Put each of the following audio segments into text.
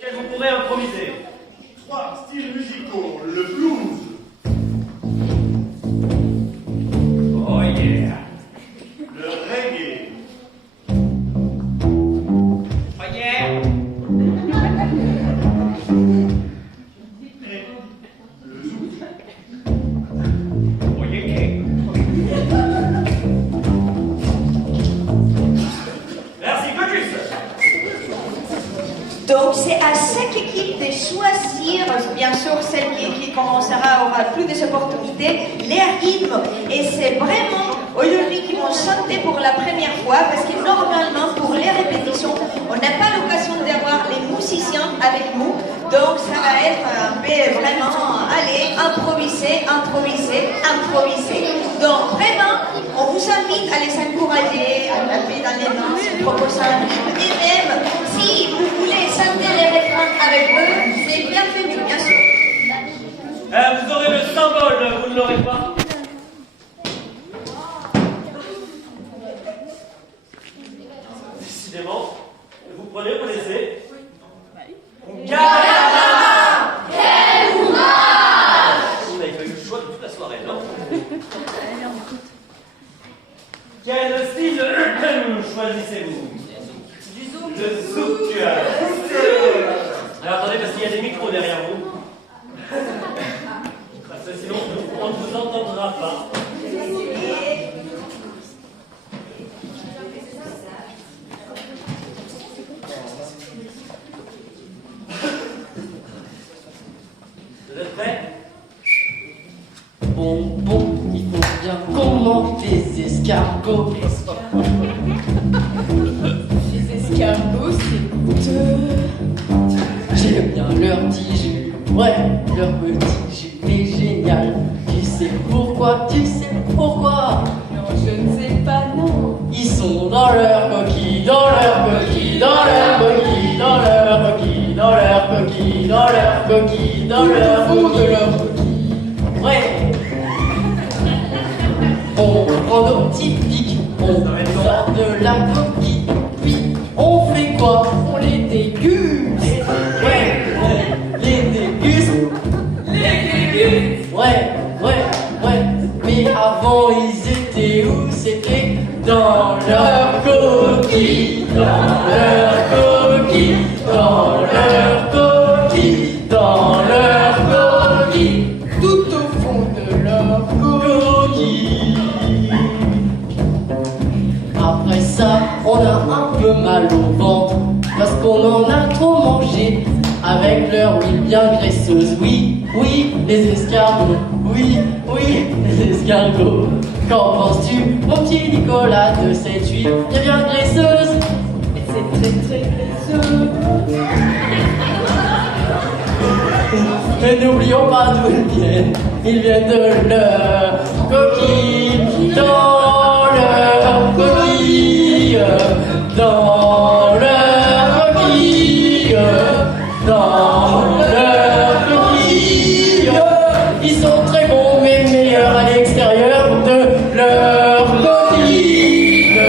Vous pourrez improviser. 3 styles musicaux, le blues. Oh yeah. Le reggae. Oh yeah. Et le zouk. Oh yeah. Merci, Cocus. Donc c'est à chaque équipe de choisir, bien sûr celle qui commencera aura plus de opportunités, les rythmes. Et c'est vraiment aujourd'hui qu'ils vont chanter pour la première fois parce que normalement pour les répétitions, on n'a pas l'occasion d'avoir les musiciens avec nous. Donc ça va être un peu vraiment, allez, improviser, improviser, improviser. Donc vraiment, on vous invite à les encourager, à taper dans les mains, à proposer un rythme. Et même si vous voulez chanter les refrains avec eux, c'est bienvenu, bien sûr. Vous aurez le symbole, vous ne l'aurez pas. Décidément, vous prenez, vous laissez. Vous n'avez pas eu le choix de toute la soirée, non? Quel style choisissez-vous? Du zouk. Le zouk. Alors attendez, parce qu'il y a des micros derrière vous. Parce que sinon, on ne vous entendra pas. Vous êtes prêts? Bon, il faut bien qu'on mange des escargots. Les escargots, c'est goûteux. J'aime bien leur petit jus, ouais, leur petit jus est génial. Tu sais pourquoi? Non, je ne sais pas, non. Ils sont dans leur coquille, dans leur coquille, dans leur coquille, dans leur coquille, dans leur coquille, dans leur coquille, dans leur fond de leur coquille. Ouais. On prend nos petits pics, on sort de la coquille, puis on fait quoi? On les déguste. Ouais, les déguste. Ouais. Mais avant ils étaient où? C'était dans leur coquille, dans leur coquille, dans leur coquille, dans leur coquille, Tout au fond de leur coquille. Après ça, on a un peu mal au ventre parce qu'on en a trop mangé avec leur huile bien graisseuse. Oui, les escargots. Oui, les escargots. Qu'en penses-tu, mon petit Nicolas, de cette huile bien graisseuse? C'est très très graisseux. Mais n'oublions pas d'où ils viennent. Ils viennent de leur coquille, dans leur coquille, dans leur coquille, dans leur coquille. Ils sont très bons, mais meilleurs à l'extérieur de leur coquille.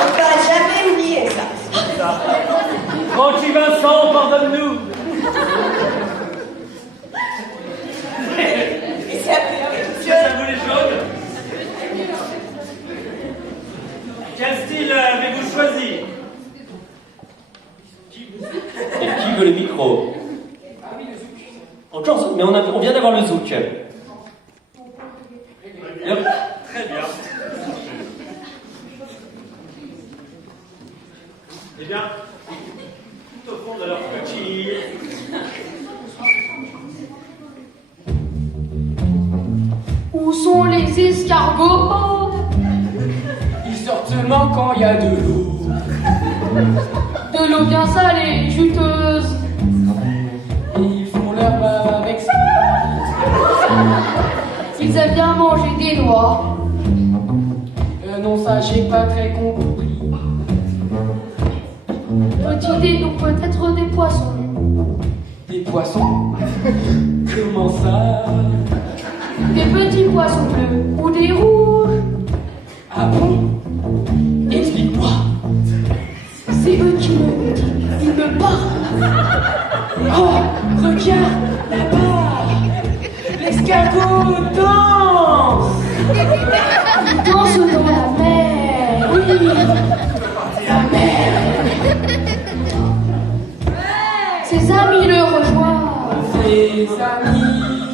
On ne va jamais oublier ça. Tranquille Vincent, pardonne-nous. Et c'est après, C'est ça vous les jaunes? Quel style avez-vous choisi? Et qui veut le micro? Encore zouk, mais on vient d'avoir le zouk. Très bien. Eh bien, tout au fond de leur coquille. Où sont les escargots? Ils sortent seulement quand il y a de l'eau. De l'eau bien salée, juteuse. Et ils font leur bave avec ça. Ils aiment bien manger des noix. Non, ça j'ai pas très compris. Petite idée, donc peut-être des poissons. Des poissons? Comment ça? Des petits poissons bleus ou des rouges. Les amis,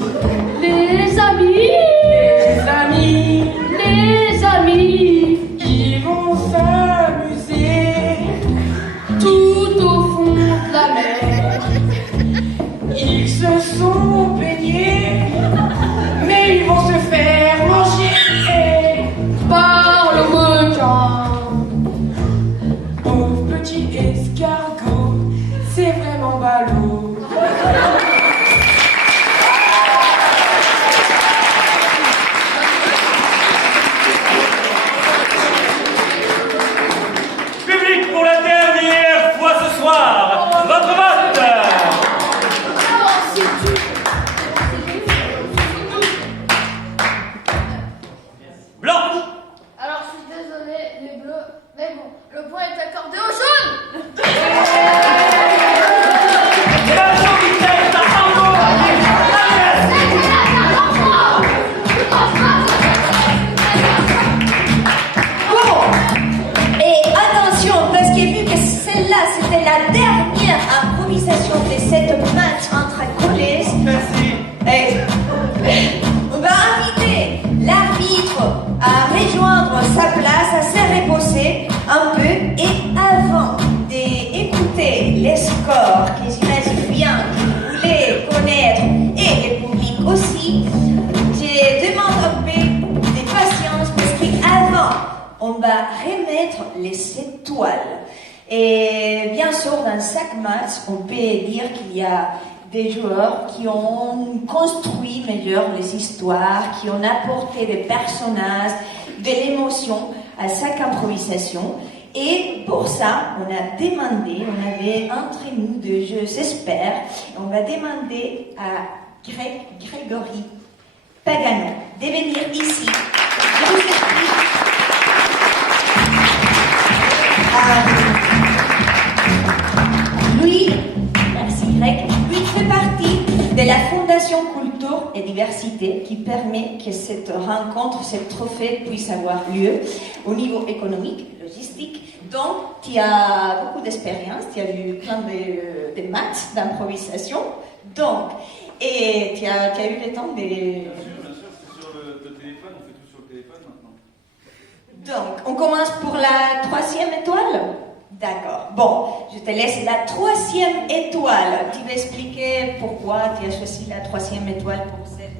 Les amis, les amis, les amis, qui vont s'amuser tout au fond de la mer. Ils se sont baignés, mais ils vont se faire manger Par le requin. Pauvre petit escargot, c'est vraiment ballot. Public, pour la dernière fois ce soir, votre vote. Blanche. Alors je suis désolé, les bleus, mais bon, le point est accordé aux jaunes. Et la jaune qui teste à Tango. Bon, et attention, parce que vu que celle-là, c'était la dernière improvisation de cette match entre collèges, on va inviter l'arbitre à rejoindre sa place, à se reposer un peu, et avant d'écouter les scores que j'imagine bien que vous voulez connaître, et le public aussi, je demande un peu de patience parce qu'avant, on va remettre les étoiles. Et bien sûr, dans chaque match, on peut dire qu'il y a des joueurs qui ont construit meilleur les histoires, qui ont apporté des personnages, de l'émotion à chaque improvisation. Et pour ça, on a demandé, on avait entre nous deux jeux experts, on va demander à Grégory Pagano de venir ici. Je vous explique. Lui, merci Greg, lui fait partie de la Fondation Culture et Diversité qui permet que cette rencontre, ce trophée puisse avoir lieu au niveau économique, logistique. Donc, tu as beaucoup d'expérience, tu as vu plein de matchs d'improvisation. Donc, et tu as eu le temps de... Bien sûr, c'est sur le téléphone, on fait tout sur le téléphone maintenant. Donc, on commence pour la 3e étoile? D'accord. Bon, je te laisse la 3e étoile. Tu vas expliquer pourquoi tu as choisi la 3e étoile pour cette...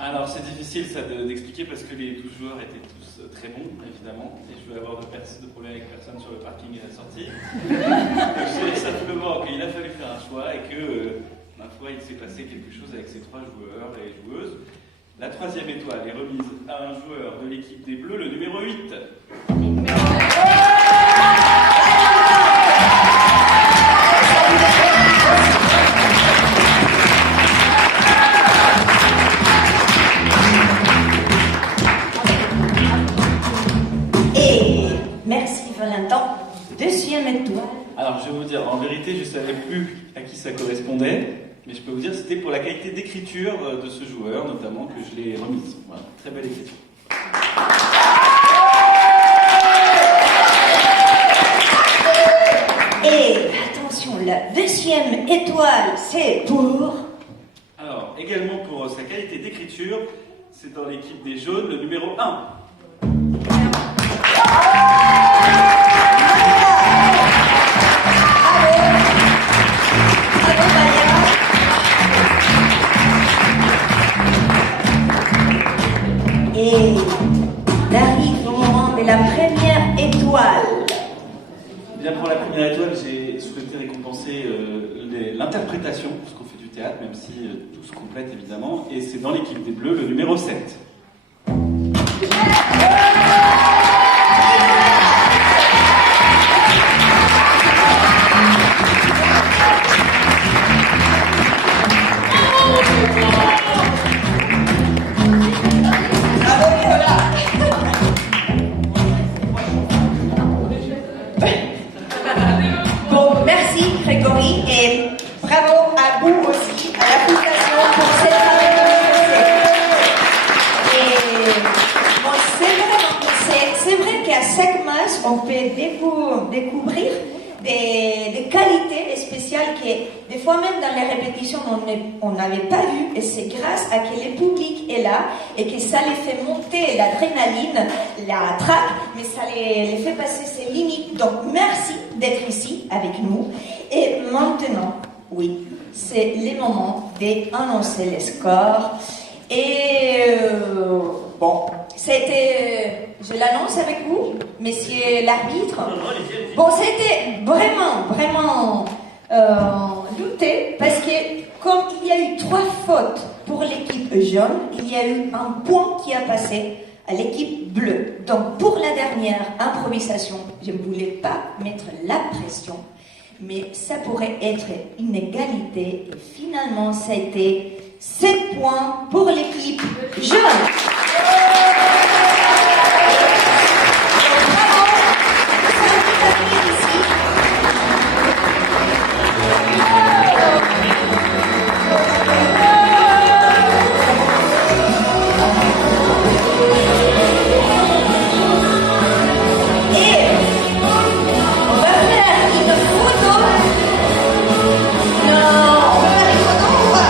Alors c'est difficile ça d'expliquer parce que les 12 joueurs étaient tous très bons évidemment et je vais avoir de problème avec personne sur le parking et la sortie. Donc c'est simplement qu'il a fallu faire un choix et que ma foi il s'est passé quelque chose avec ces 3 joueurs et joueuses. La 3e étoile est remise à un joueur de l'équipe des Bleus, le numéro 8. Et merci Valentin. 2e étoile. Alors je vais vous dire, en vérité je ne savais plus à qui ça correspondait, mais je peux vous dire que c'était pour la qualité d'écriture de ce joueur, notamment que je l'ai remise. Voilà, très belle écriture. Et attention, la 2e étoile, c'est pour... Alors, également pour sa qualité d'écriture, c'est dans l'équipe des jaunes, le numéro 1. Et on arrive au moment de la première étoile. Bien, pour la première étoile, j'ai souhaité récompenser l'interprétation, parce qu'on fait du théâtre, même si tout se complète évidemment, et c'est dans l'équipe des Bleus, le numéro 7. Bon, merci Grégory et bravo à vous aussi, à la fondation pour cette travail. Et bon, c'est vrai qu'à chaque match, on peut découvrir des qualités spéciales que des fois même dans les répétitions on n'avait pas vu, et c'est grâce à que le public est là et que ça les fait monter l'adrénaline, la traque, mais ça les fait passer ses limites. Donc merci d'être ici avec nous. Et maintenant, oui, c'est le moment d'annoncer les scores. Et bon, c'était, je l'annonce avec vous, messieurs l'arbitre. Bon, c'était vraiment douté, parce que comme il y a eu 3 fautes pour l'équipe jaune, il y a eu un point qui a passé à l'équipe bleue. Donc pour la dernière improvisation, je ne voulais pas mettre la pression, mais ça pourrait être une égalité, et finalement ça a été 7 points pour l'équipe jaune.